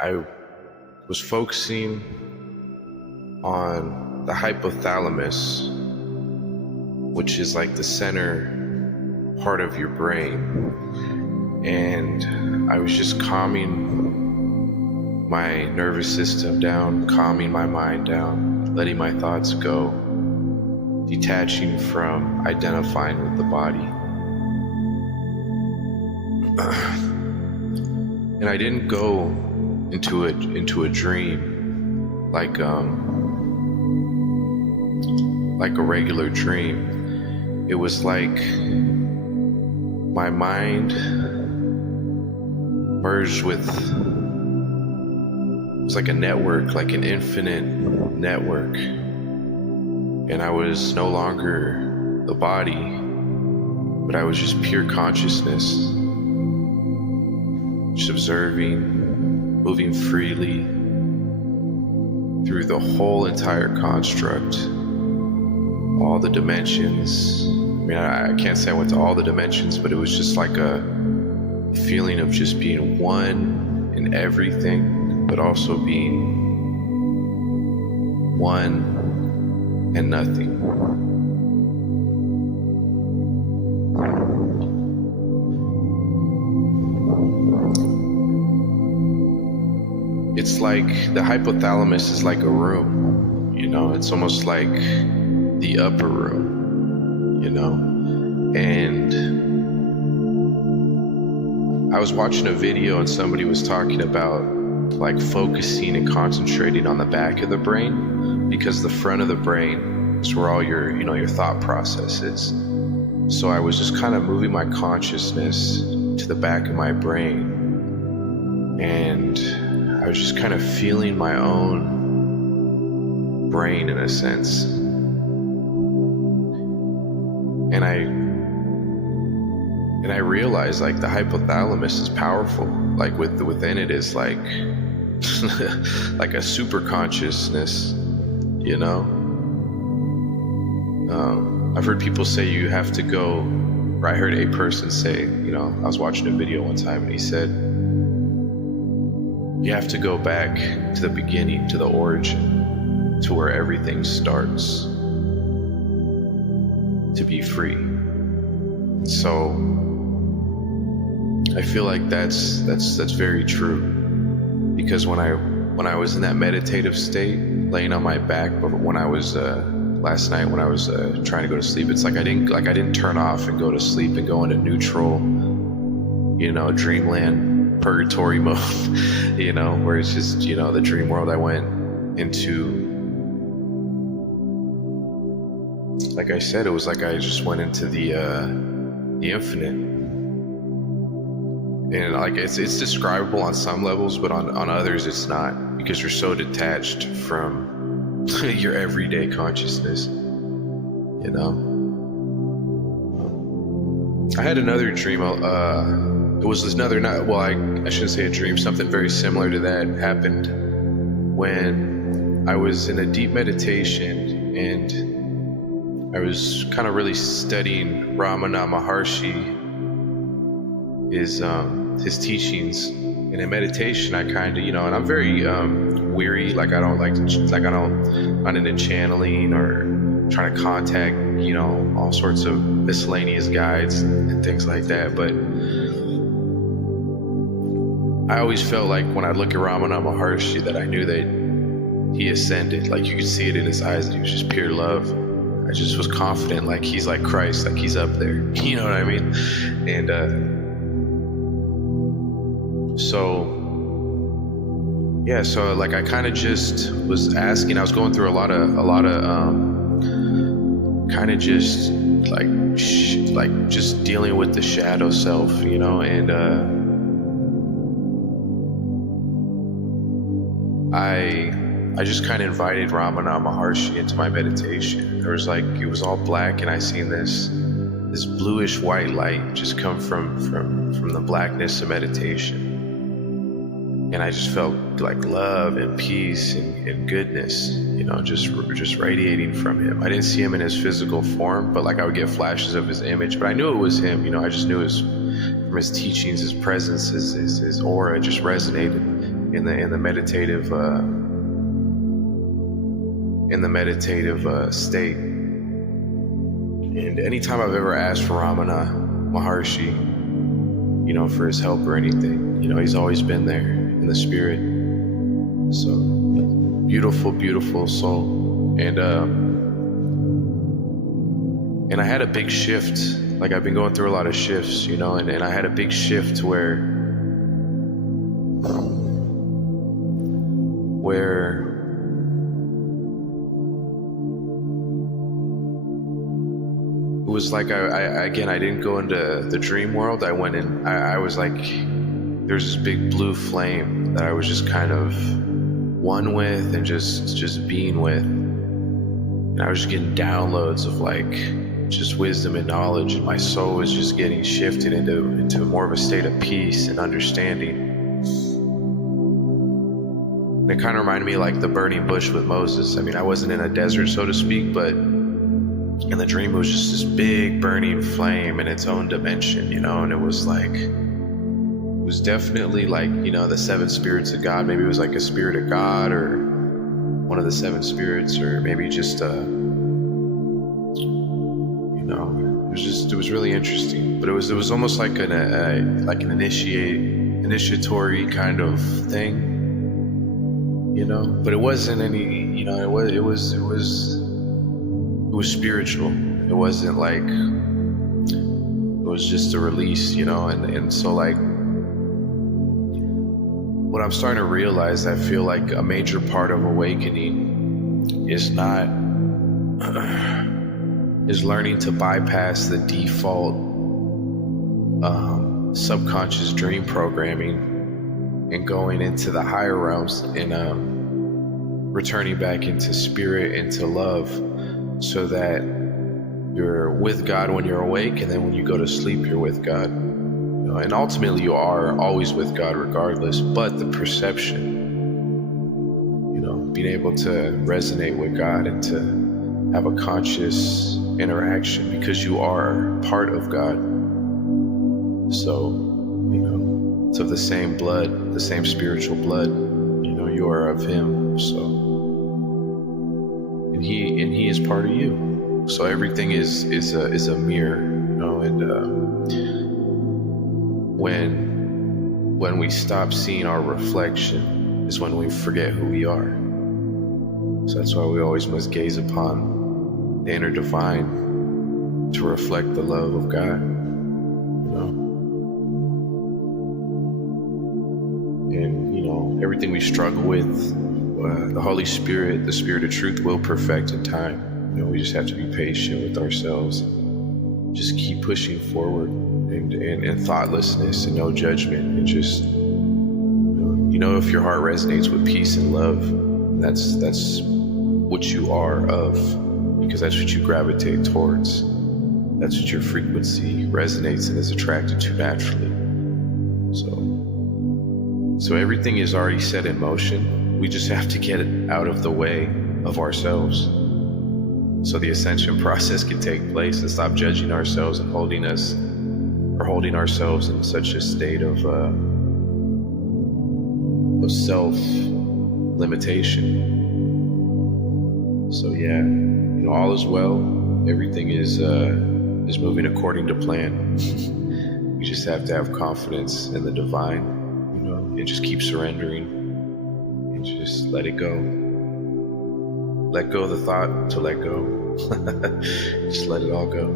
I was focusing on the hypothalamus, which is like the center part of your brain. And I was just calming my nervous system down, calming my mind down, letting my thoughts go, detaching from identifying with the body. And I didn't go into a dream like a regular dream. It was like my mind merged with, it was like a network, like an infinite network. And I was no longer the body, but I was just pure consciousness, just observing, moving freely through the whole entire construct, all the dimensions. I mean, I can't say I went to all the dimensions, but it was just like a feeling of just being one in everything, but also being one and nothing. It's like the hypothalamus is like a room, it's almost like the upper room, and I was watching a video and somebody was talking about like focusing and concentrating on the back of the brain, because the front of the brain is where all your, your thought process is. So I was just kind of moving my consciousness to the back of my brain, and I was just kind of feeling my own brain in a sense. And I realized like the hypothalamus is powerful. Like within it is like like a super consciousness, I've heard people say you have to go, or I heard a person say, I was watching a video one time and he said, you have to go back to the beginning, to the origin, to where everything starts, to be free. So I feel like that's very true, because when I was in that meditative state, laying on my back, but when I was last night when I was trying to go to sleep, it's like I didn't turn off and go to sleep and go into neutral, dreamland, purgatory mode, where it's just, the dream world. I went into, like I said, it was like I just went into the infinite. And like it's describable on some levels, but on others it's not, because you're so detached from your everyday consciousness. I had another dream. It was another night. Well, I shouldn't say a dream. Something very similar to that happened when I was in a deep meditation, and I was kind of really studying Ramana Maharshi, his teachings. And in meditation, I kind of, and I'm very weary. Like I'm not into channeling or trying to contact, all sorts of miscellaneous guides and things like that. But I always felt like when I look at Ramana Maharshi that I knew that he ascended. Like you could see it in his eyes that he was just pure love. I just was confident, like he's like Christ, like he's up there. You know what I mean? And so like I kind of just was asking. I was going through a lot of kind of just like just dealing with the shadow self, and I just kind of invited Ramana Maharshi into my meditation. There was it was all black, and I seen this bluish white light just come from the blackness of meditation. And I just felt like love and peace and goodness, just radiating from him. I didn't see him in his physical form, but like I would get flashes of his image, but I knew it was him. I just knew from his teachings, his presence, his aura just resonated. in the meditative state. And anytime I've ever asked for Ramana Maharshi, for his help or anything, he's always been there in the spirit. So beautiful, beautiful soul. And I had a big shift. Like, I've been going through a lot of shifts, and I had a big shift where it was like I didn't go into the dream world. I went in. I was like, there's this big blue flame that I was just kind of one with and just being with, and I was just getting downloads of like just wisdom and knowledge, and my soul was just getting shifted into more of a state of peace and understanding. And it kind of reminded me like the burning bush with Moses. I mean, I wasn't in a desert, so to speak, but in the dream, it was just this big burning flame in its own dimension, and it was like, it was definitely like, the seven spirits of God. Maybe it was like a spirit of God or one of the seven spirits, or maybe just, it was really interesting. But it was almost like an initiatory kind of thing, but it wasn't any, it was spiritual. It wasn't like, it was just a release, and so like, what I'm starting to realize, I feel like a major part of awakening is learning to bypass the default subconscious dream programming and going into the higher realms and returning back into spirit, into love, so that you're with God when you're awake, and then when you go to sleep, you're with God. And ultimately you are always with God regardless, but the perception, being able to resonate with God and to have a conscious interaction because you are part of God. So, it's of the same blood, the same spiritual blood, you are of Him. So, and He is part of you. So everything is a mirror, and when we stop seeing our reflection is when we forget who we are. So that's why we always must gaze upon the inner divine to reflect the love of God, And everything we struggle with, the Holy Spirit, the Spirit of Truth, will perfect in time. We just have to be patient with ourselves, just keep pushing forward, and thoughtlessness and no judgment, and just if your heart resonates with peace and love, that's what you are of, because that's what you gravitate towards. That's what your frequency resonates and is attracted to naturally. So everything is already set in motion. We just have to get it out of the way of ourselves, so the ascension process can take place, and stop judging ourselves and holding ourselves in such a state of self-limitation. So yeah, all is well. Everything is moving according to plan. We just have to have confidence in the divine, and just keep surrendering and just let it go. Let go of the thought to let go. Just let it all go.